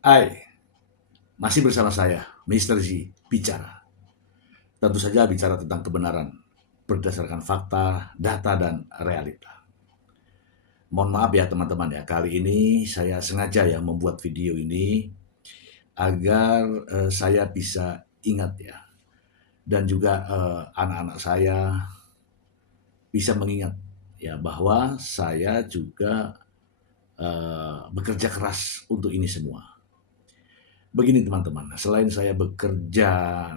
Hai, masih bersama saya, Mr. Z, bicara. Tentu saja bicara tentang kebenaran, berdasarkan fakta, data, dan realita. Mohon maaf ya teman-teman ya, kali ini saya sengaja ya membuat video ini agar saya bisa ingat ya. Dan juga anak-anak saya bisa mengingat ya bahwa saya juga bekerja keras untuk ini semua. Begini teman-teman, selain saya bekerja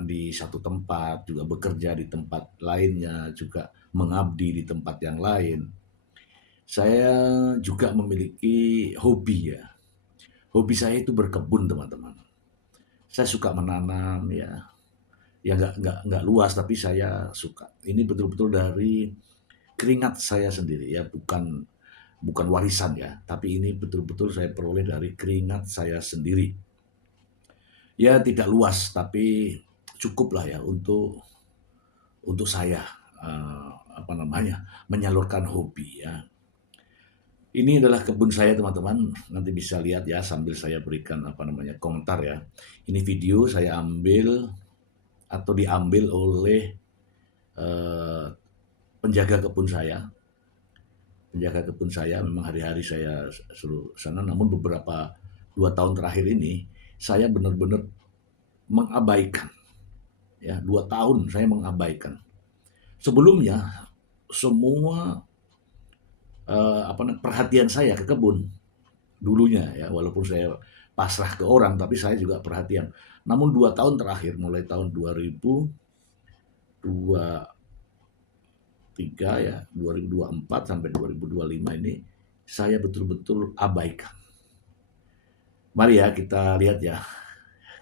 di satu tempat, juga bekerja di tempat lainnya, juga mengabdi di tempat yang lain, saya juga memiliki hobi ya. Hobi saya itu berkebun teman-teman. Saya suka menanam ya nggak luas tapi saya suka. Ini betul-betul dari keringat saya sendiri ya, bukan bukan warisan ya, tapi ini betul-betul saya peroleh dari keringat saya sendiri. Ya tidak luas tapi cukup lah ya untuk saya apa namanya menyalurkan hobi ya. Ini adalah kebun saya teman-teman, nanti bisa lihat ya sambil saya berikan apa namanya komentar ya. Ini video saya ambil atau diambil oleh eh, penjaga kebun saya. Penjaga kebun saya memang hari-hari saya suruh sana, namun beberapa 2 tahun terakhir ini saya benar-benar mengabaikan ya 2 tahun saya mengabaikan. Sebelumnya semua perhatian saya ke kebun dulunya ya, walaupun saya pasrah ke orang tapi saya juga perhatian. Namun 2 tahun terakhir mulai tahun 2023 ya 2024 sampai 2025 ini saya betul-betul abaikan. Mari ya kita lihat ya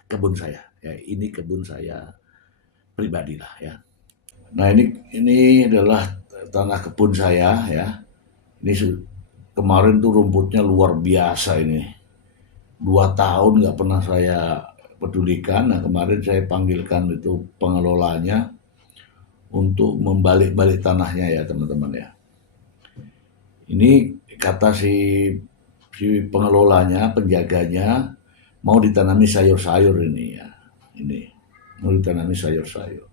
kebun saya ya, ini kebun saya pribadi lah ya. Nah ini adalah tanah kebun saya ya. Ini kemarin tuh rumputnya luar biasa ini. 2 tahun nggak pernah saya pedulikan. Nah kemarin saya panggilkan itu pengelolanya untuk membalik-balik tanahnya ya teman-teman ya. Ini kata si pengelolanya, penjaganya mau ditanami sayur-sayur ini ya. Ini mau ditanami sayur-sayur.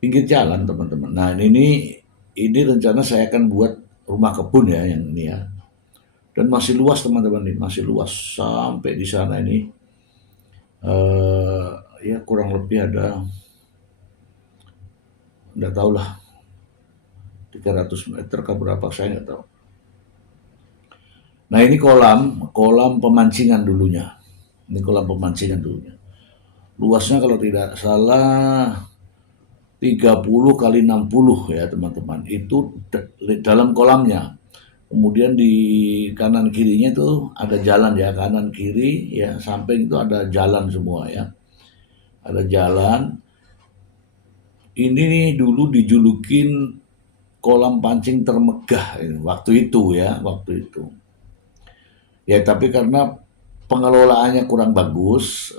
Pinggir jalan teman-teman. Nah ini rencana saya akan buat rumah kebun ya yang ini ya. Dan masih luas teman-teman ini, masih luas sampai di sana ini ya kurang lebih ada nggak tahu lah 300 meter ke berapa saya nggak tahu. Nah ini kolam pemancingan dulunya. Ini kolam pemancingan dulunya. Luasnya kalau tidak salah 30 kali 60 ya teman-teman. Itu dalam kolamnya. Kemudian di kanan kirinya itu ada jalan ya, kanan kiri ya, samping itu ada jalan semua ya. Ada jalan. Ini dulu dijulukin kolam pancing termegah waktu itu ya, waktu itu. Ya tapi karena pengelolaannya kurang bagus,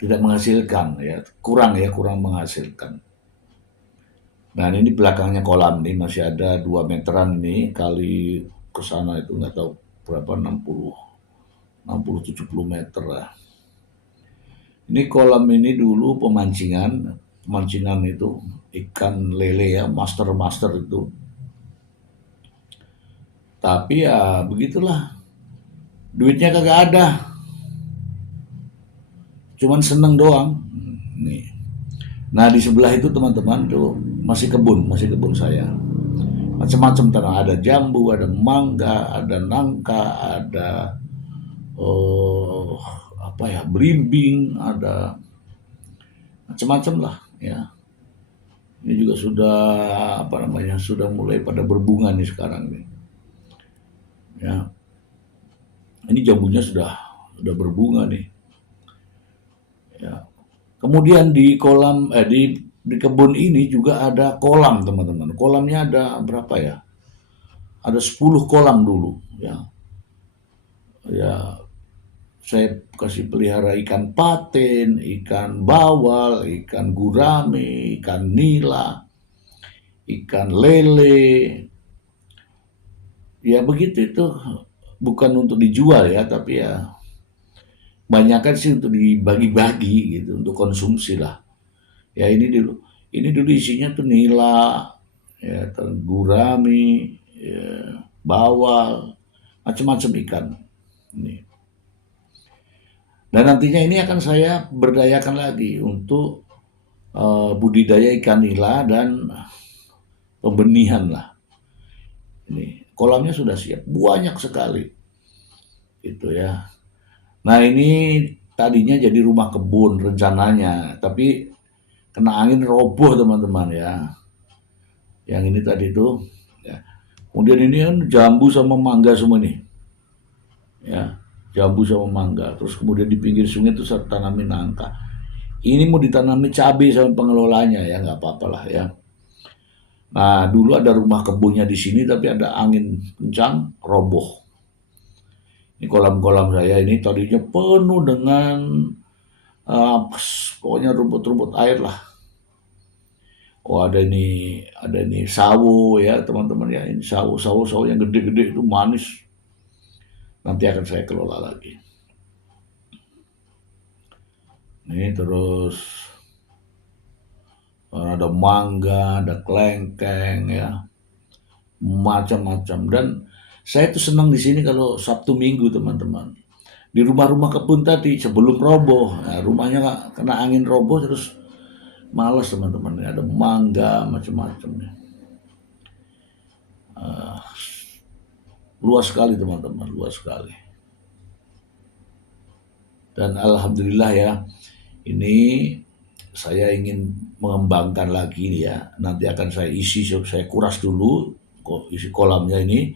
tidak menghasilkan kurang menghasilkan. Nah ini belakangnya kolam nih masih ada 2 meteran nih kali ke sana itu nggak tahu berapa 60 70 meter lah. Ini kolam ini dulu pemancingan itu ikan lele ya, master itu. Tapi ya begitulah, duitnya kagak ada, cuman seneng doang. Nih. Nah di sebelah itu teman-teman tuh masih kebun saya. Macam-macam tanah, ada jambu, ada mangga, ada nangka, ada oh, apa ya belimbing, ada macam-macam lah ya. Ini juga sudah apa namanya sudah mulai pada berbunga nih sekarang nih. Ya, ini jambunya sudah berbunga nih. Ya. Kemudian di kolam di kebun ini juga ada kolam teman-teman. Kolamnya ada berapa ya? Ada 10 kolam dulu ya. Ya saya kasih pelihara ikan patin, ikan bawal, ikan gurame, ikan nila, ikan lele. Ya begitu itu bukan untuk dijual ya, tapi ya banyakkan sih untuk dibagi-bagi gitu, untuk konsumsi lah. Ya ini dulu isinya tuh nila, ya gurami, ya, bawal, macam-macam ikan. Ini. Dan nantinya ini akan saya berdayakan lagi untuk budidaya ikan nila dan pembenihan lah. Ini kolamnya sudah siap, banyak sekali, itu ya. Nah ini tadinya jadi rumah kebun rencananya, tapi kena angin roboh teman-teman ya. Yang ini tadi tuh, ya. Kemudian ini kan jambu sama mangga semua nih, ya. Jambu sama mangga. Terus kemudian di pinggir sungai itu saya tanamin nangka. Ini mau ditanami cabai sama pengelolanya ya, nggak apa-apa lah ya. Nah dulu ada rumah kebunnya di sini tapi ada angin kencang roboh. Ini kolam-kolam saya ini tadinya penuh dengan pokoknya rumput-rumput air lah. Oh ada ini sawo ya teman-teman ya, ini sawo yang gede-gede itu manis. Nanti akan saya kelola lagi. Ini terus ada mangga, ada kelengkeng ya, macam-macam. Dan saya tuh senang di sini kalau Sabtu Minggu teman-teman. Di rumah-rumah kebun tadi sebelum roboh, nah, rumahnya kena angin roboh terus malas teman-teman. Ada mangga macam-macam ya. Luas sekali teman-teman, luas sekali. Dan alhamdulillah ya, ini saya ingin mengembangkan lagi nih ya. Nanti akan saya kuras dulu isi kolamnya ini.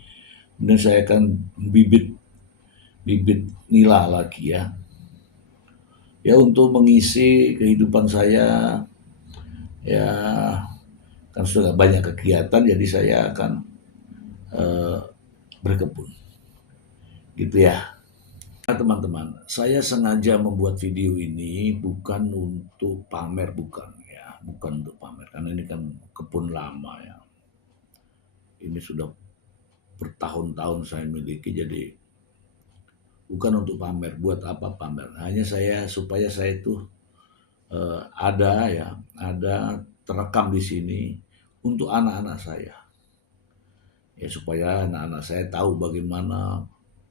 Kemudian saya akan bibit bibit nila lagi ya. Ya untuk mengisi kehidupan saya ya, kan sudah banyak kegiatan jadi saya akan berkebun. Gitu ya. Nah, teman-teman, saya sengaja membuat video ini bukan untuk pamer, bukan ya, bukan untuk pamer karena ini kan kebun lama ya. Ini sudah bertahun-tahun saya miliki, jadi bukan untuk pamer. Buat apa pamer? Hanya supaya saya itu ada terekam di sini untuk anak-anak saya. Ya supaya anak-anak saya tahu bagaimana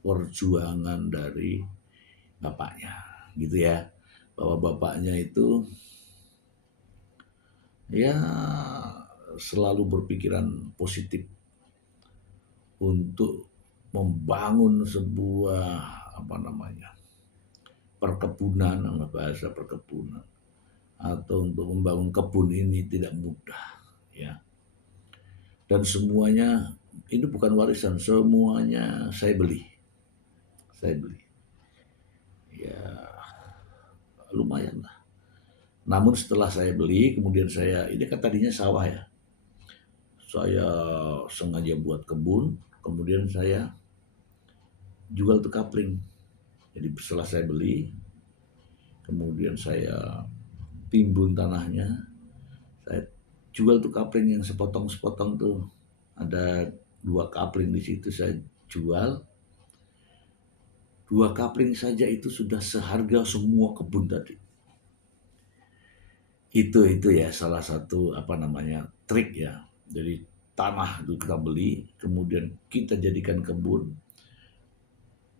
perjuangan dari bapaknya, gitu ya. Bahwa bapaknya itu ya selalu berpikiran positif untuk membangun sebuah perkebunan, bahasa perkebunan, atau untuk membangun kebun ini tidak mudah ya. Dan semuanya ini bukan warisan, semuanya saya beli ya, lumayan lah. Namun setelah saya beli kemudian ini kan tadinya sawah ya, saya sengaja buat kebun, kemudian saya jual tuh kapling. Jadi setelah saya beli, kemudian saya timbun tanahnya, saya jual tuh kapling yang sepotong-sepotong tuh. Ada 2 kapling di situ saya jual. 2 kapling saja itu sudah seharga semua kebun tadi. Itu ya salah satu trik ya. Jadi tanah itu kita beli, kemudian kita jadikan kebun,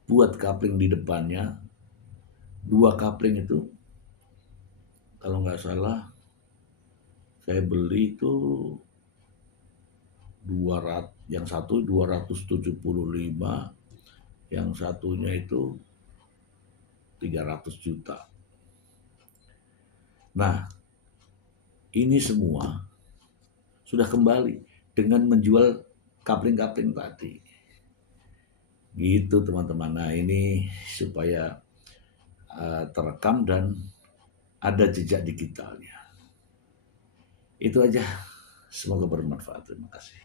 buat kapling di depannya. 2 kapling itu kalau nggak salah saya beli itu 200, yang satu 275, yang satunya itu 300 juta. Nah, ini semua sudah kembali dengan menjual kapling-kapling tadi. Gitu teman-teman. Nah ini supaya terekam dan ada jejak digitalnya. Itu aja. Semoga bermanfaat. Terima kasih.